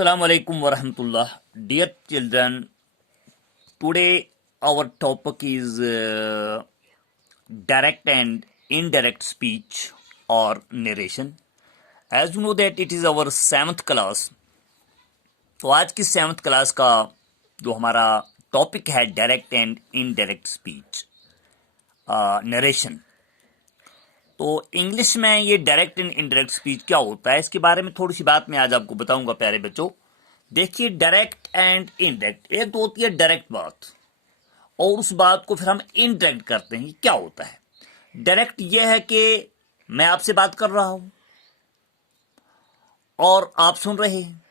Assalamu alaikum warahmatullah. Dear children, today our topic is direct and indirect speech or narration. As you know that it is our 7th class. तो आज की 7th class का जो हमारा topic है direct and indirect speech narration. तो English में ये डायरेक्ट एंड इनडायरेक्ट स्पीच क्या होता है, इसके बारे में थोड़ी सी बात मैं आज आपको बताऊंगा प्यारे बच्चों। देखिए, डायरेक्ट एंड इनडायरेक्ट, एक तो होती है डायरेक्ट बात और उस बात को फिर हम इनडायरेक्ट करते हैं। क्या होता है? डायरेक्ट ये है कि मैं आपसे बात कर रहा हूं और आप सुन रहे हैं,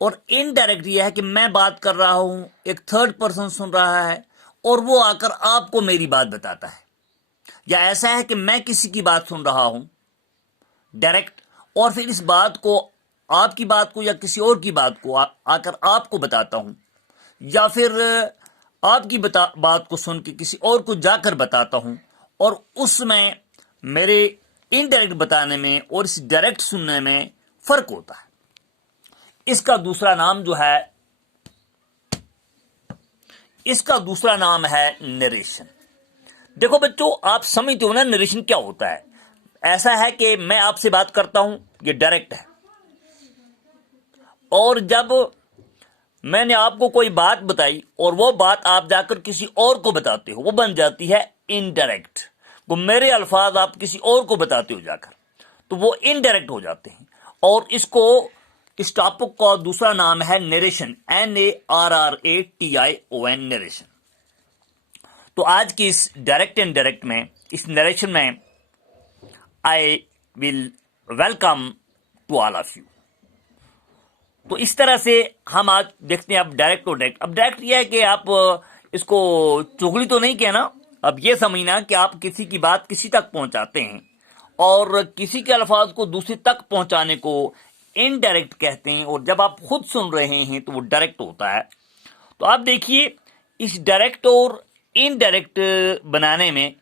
और इनडायरेक्ट ये है कि मैं बात कर रहा हूं, एक थर्ड पर्सन सुन रहा है और वो आकर आपको मेरी बात बताता है। या ऐसा है कि मैं किसी की बात सुन रहा हूं डायरेक्ट, और फिर इस बात को, आपकी बात को या किसी और की बात को आकर आपको बताता हूं, या फिर आपकी बात को सुन के किसी और को जाकर बताता हूं, और उसमें मेरे इनडायरेक्ट बताने में और इस डायरेक्ट सुनने में फर्क होता है। इसका दूसरा नाम है नरेशन। देखो बच्चों, आप समझते हो ना नरेशन क्या होता है? ऐसा है कि मैं आपसे बात करता हूं, ये डायरेक्ट है, और जब मैंने आपको कोई बात बताई और वो बात आप जाकर किसी और को बताते हो, वो बन जाती है इनडायरेक्ट। वो मेरे अल्फाज आप किसी और को बताते हो जाकर, तो वो इनडायरेक्ट हो जाते हैं। और इस टॉपिक का दूसरा नाम है नरेशन, NARRATION, नरेशन। तो आज की इस डायरेक्ट एंड डायरेक्ट में, इस नरेशन में, I will welcome to all of you. तो इस तरह से हम आज देखते हैं अब डायरेक्ट और डायरेक्ट। अब डायरेक्ट यह है कि आप इसको चुगली तो नहीं कहना, अब ये समझना कि आप किसी की बात किसी तक पहुंचाते हैं, और किसी के अल्फाज को दूसरे तक पहुंचाने को इनडायरेक्ट कहते हैं, और जब आप खुद सुन रहे हैं तो वो डायरेक्ट होता है। तो आप देखिए, इस डायरेक्ट और इनडायरेक्ट बनाने में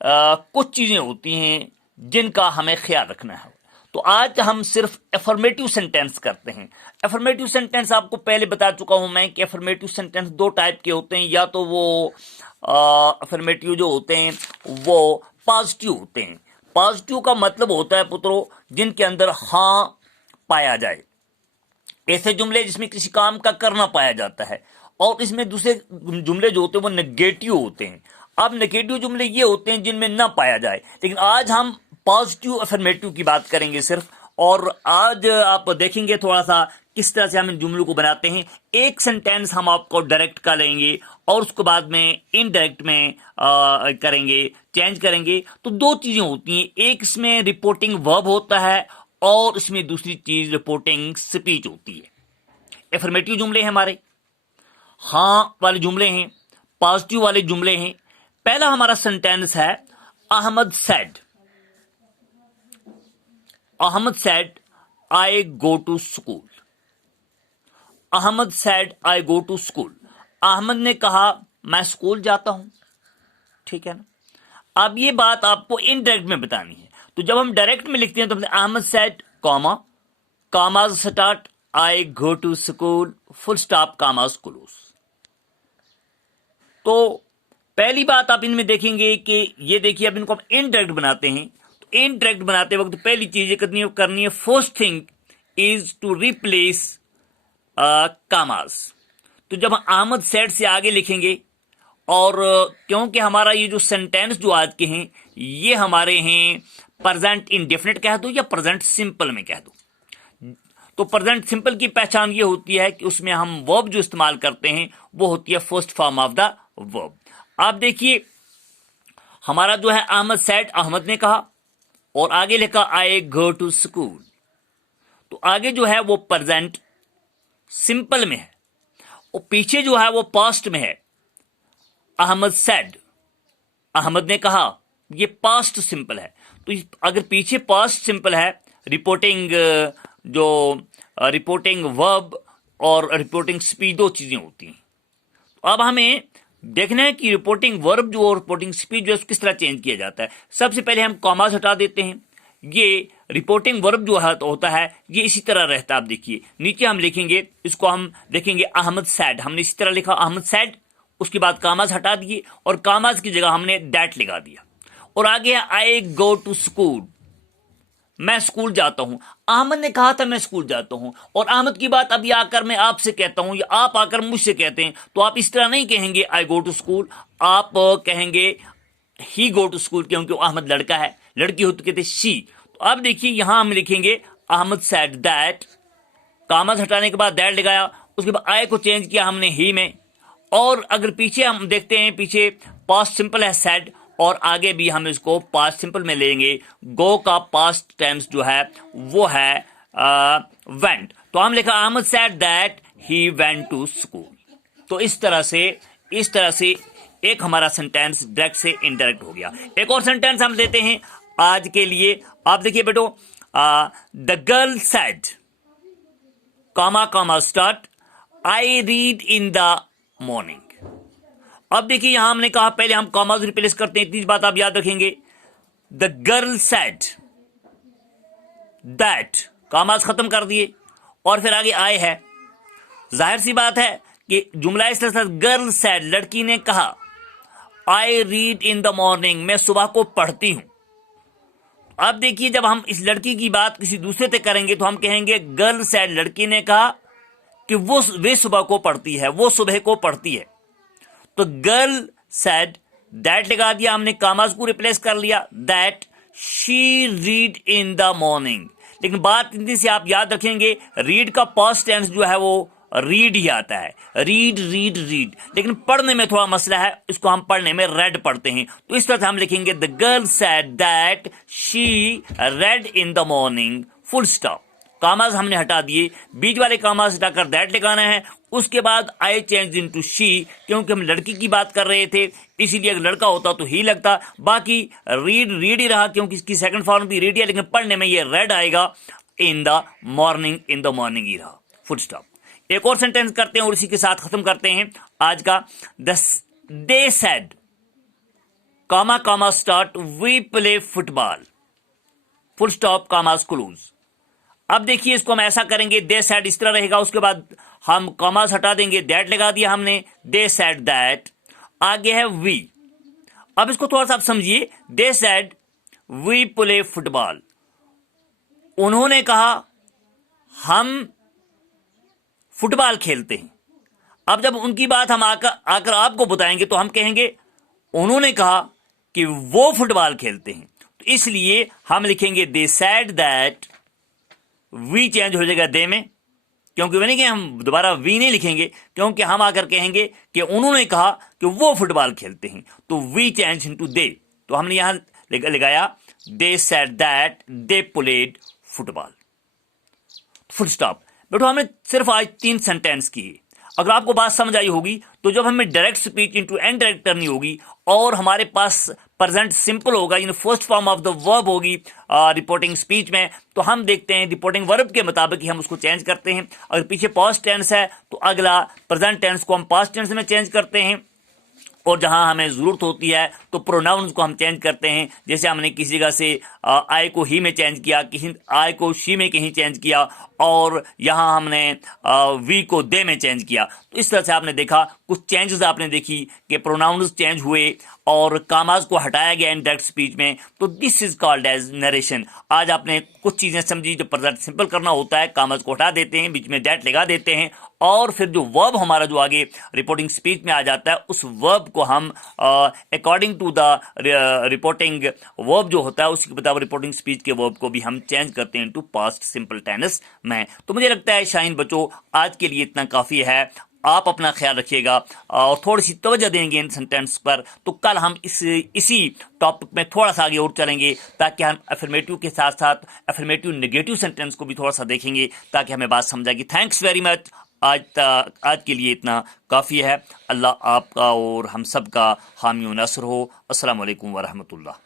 कुछ चीजें होती हैं जिनका हमें ख्याल रखना है। तो आज हम सिर्फ एफर्मेटिव सेंटेंस करते हैं। एफर्मेटिव सेंटेंस आपको पहले बता चुका हूं मैं कि एफर्मेटिव सेंटेंस दो टाइप के होते हैं। या तो वो एफर्मेटिव जो होते हैं वो पॉजिटिव होते हैं। पॉजिटिव का मतलब होता है पुत्रों, जिनके अंदर हां पाया जाए, ऐसे जुमले जिसमें किसी काम का करना पाया जाता है। और इसमें दूसरे जुमले जो होते हैं वो नेगेटिव होते हैं। अब नेगेटिव जुमले ये होते हैं जिनमें ना पाया जाए, लेकिन आज हम पॉजिटिव अफर्मेटिव की बात करेंगे सिर्फ। और आज आप देखेंगे थोड़ा सा किस तरह से हम इन जुमलों को बनाते हैं। एक सेंटेंस हम आपको डायरेक्ट का लेंगे और उसके बाद में इनडायरेक्ट में करेंगे, चेंज करेंगे। तो दो चीजें होती हैं, एक इसमें रिपोर्टिंग वर्ब होता है और इसमें दूसरी चीज रिपोर्टिंग स्पीच होती है। एफर्मेटिव जुमले हैं हमारे, हां वाले जुमले हैं, पॉजिटिव वाले जुमले हैं। पहला हमारा सेंटेंस है Ahmed said I go to school. Ahmed said I go to school. Ahmed ने कहा मैं स्कूल जाता हूं। ठीक है ना? अब ये बात आपको इनडायरेक्ट में बतानी है। तो जब हम डायरेक्ट में लिखते हैं तो Ahmed said comma start I go to school, full stop, commas close. तो पहली बात आप इनमें देखेंगे कि ये देखिए, अब इनको हम इनडायरेक्ट बनाते हैं। तो इनडायरेक्ट बनाते वक्त पहली चीज ये करनी है, first thing is to replace commas. तो जब हम अहमद सेड से आगे लिखेंगे, और क्योंकि हमारा ये जो सेंटेंस जो आज के हैं ये हमारे हैं प्रेजेंट इंडेफिनिट कह दो या प्रेजेंट सिंपल में कह दो। तो प्रेजेंट सिंपल की पहचान ये होती है कि उसमें हम वर्ब जो इस्तेमाल करते हैं वो होती है first form of the verb. आप देखिए, हमारा जो है अहमद सेड, अहमद ने कहा, और आगे लिखा आई गो टू स्कूल। तो आगे जो है वो प्रेजेंट सिंपल में है और पीछे जो है वो पास्ट में है। अहमद सेड, अहमद ने कहा, ये पास्ट सिंपल है। तो अगर पीछे पास्ट सिंपल है, रिपोर्टिंग वर्ब और रिपोर्टिंग स्पीच दो चीजें होती हैं। तो अब हमें देखना है कि रिपोर्टिंग वर्ब जो और रिपोर्टिंग स्पीच जो है किस तरह चेंज किया जाता है। सबसे पहले हम कॉमास हटा देते हैं। ये रिपोर्टिंग वर्ब जो होता है ये इसी तरह रहता है। आप देखिए नीचे हम लिखेंगे, इसको हम देखेंगे अहमद सैड, हमने इसी तरह लिखा अहमद सैड, उसके बाद कामाज हटा दिए और कामाज की जगह हमने दैट लगा दिया। और आगे है आई गो टू स्कूल, मैं स्कूल जाता हूं। अहमद ने कहा था मैं स्कूल जाता हूं, और अहमद की बात अभी आकर मैं आपसे कहता हूं या आप आकर मुझसे कहते हैं, तो आप इस तरह नहीं कहेंगे आई गो टू स्कूल, आप कहेंगे ही गो टू स्कूल, क्योंकि अहमद लड़का है, लड़की हो तो कहते शी। तो अब देखिए यहां हम लिखेंगे अहमद सैड दैट, कामत हटाने के बाद दैट लगाया, उसके बाद आई को चेंज किया हमने ही में। और अगर पीछे हम देखते हैं, पीछे पास्ट सिंपल है सैड, और आगे भी हम इसको पास्ट सिंपल में लेंगे। गो का पास्ट टेंस जो है वो है वेंट, तो हम लिखा Ahmed said that he went to school. तो इस तरह से एक हमारा सेंटेंस डायरेक्ट से इनडायरेक्ट हो गया। एक और सेंटेंस हम देते हैं आज के लिए। आप देखिए बेटो, the girl said comma start I read in the morning. अब देखिए यहां हमने कहा पहले हम कॉमा रिप्लेस करते हैं, इतनी बात आप याद रखेंगे। The girl said that, commas खत्म कर दिए और फिर आगे आई है। जाहिर सी बात है कि जुमला इस तरह, गर्ल सेड लड़की ने कहा, आई रीड इन द मॉर्निंग मैं सुबह को पढ़ती हूं। अब देखिए जब हम इस लड़की की बात किसी दूसरे से करेंगे तो हम कहेंगे गर्ल सेड लड़की ने कहा कि वे सुबह को पढ़ती है, वो सुबह को पढ़ती है। तो गर्ल सेड दैट लगा दिया हमने, कामास को रिप्लेस कर लिया, that she read in the morning. लेकिन बात इतनी सी आप याद रखेंगे, रीड का पास्ट टेंस जो है वो रीड ही आता है, रीड रीड रीड। लेकिन पढ़ने में थोड़ा मसला है, इसको हम पढ़ने में रेड पढ़ते हैं। तो इस तरह से हम लिखेंगे the girl said that she red in the morning, full stop. Commas हमने हटा दिए, बीच वाले कामाज हटाकर दैट लगाना है। उसके बाद आई चेंज इनटू शी, क्योंकि हम लड़की की बात कर रहे थे, इसीलिए अगर लड़का होता तो ही लगता। बाकी रीड रीड ही रहा, क्योंकि इसकी सेकंड फॉर्म भी रीड है, लेकिन पढ़ने में ये रेड आएगा, इन द मॉर्निंग ही रहा, फुल स्टॉप। एक और सेंटेंस करते हैं और इसी के साथ खत्म करते हैं आज का। They said comma start we play football, full stop commas close. अब देखिए इसको हम ऐसा करेंगे, दे सेड इस तरह रहेगा, उसके बाद हम कॉमास हटा देंगे, दैट लगा दिया हमने, दे सेड दैट, आगे है वी। अब इसको थोड़ा सा आप समझिए, they said we play football, उन्होंने कहा हम फुटबॉल खेलते हैं। अब जब उनकी बात हम आकर आपको बताएंगे तो हम कहेंगे उन्होंने कहा कि वो फुटबॉल खेलते हैं। तो इसलिए हम लिखेंगे they said that, we change हो जाएगा दे में, क्योंकि वे नहीं कि हम दोबारा वी नहीं लिखेंगे, क्योंकि हम आकर कहेंगे कि उन्होंने कहा कि वो फुटबॉल खेलते हैं, तो वी चेंज इनटू दे। तो हमने यहां लगाया दे said that they played football, full stop. बेटो हमने सिर्फ आज 3 सेंटेंस किए। अगर आपको बात समझ आई होगी तो जब हमें डायरेक्ट स्पीच इनटू इनडायरेक्ट करनी होगी और हमारे पास प्रेजेंट सिंपल होगा, यानी first form of the verb होगी रिपोर्टिंग स्पीच में, तो हम देखते हैं रिपोर्टिंग वर्ब के मुताबिक ही हम उसको चेंज करते हैं। अगर पीछे पास्ट टेंस है तो अगला प्रेजेंट टेंस को हम पास्ट टेंस में चेंज करते हैं, और जहां हमें जरूरत होती है तो प्रोनाउंस को हम चेंज करते हैं। जैसे हमने किसी जगह से आई को ही में चेंज किया, किसी आई को शी में कहीं चेंज किया, और यहां हमने वी को दे में चेंज किया। तो इस तरह से आपने देखा कुछ चेंजेस आपने देखी कि प्रोनाउंस चेंज हुए और कामाज को हटाया गया इनडायरेक्ट स्पीच में। तो this is called as narration. आज आपने कुछ चीजें समझी, जो प्रेजेंट सिंपल करना होता है कामाज को हटा देते हैं, बीच में दैट लगा देते हैं, और फिर जो वर्ब हमारा जो आगे रिपोर्टिंग स्पीच में आ जाता है उस वर्ब को हम according to the reporting verb जो होता है उसके मुताबिक रिपोर्टिंग स्पीच के वर्ब को भी हम चेंज करते हैं टू पास्ट सिंपल टेंस में। तो मुझे लगता है शाहीन बच्चों आज के लिए इतना काफी है। आप अपना ख्याल रखिएगा और थोड़ी सी तवज्जो देंगे इन सेंटेंस पर, तो कल हम इसी टॉपिक में थोड़ा सा आगे और चलेंगे, ताकि हम अफर्मेटिव के साथ साथ अफर्मेटिव नेगेटिव सेंटेंस को भी थोड़ा सा देखेंगे, ताकि हमें बात समझ आएगी। Thanks very much. आज के लिए इतना काफ़ी है। अल्लाह आपका और हम सब का हामी व नस्र हो। अस्सलाम वालेकुम व रहमतुल्लाह।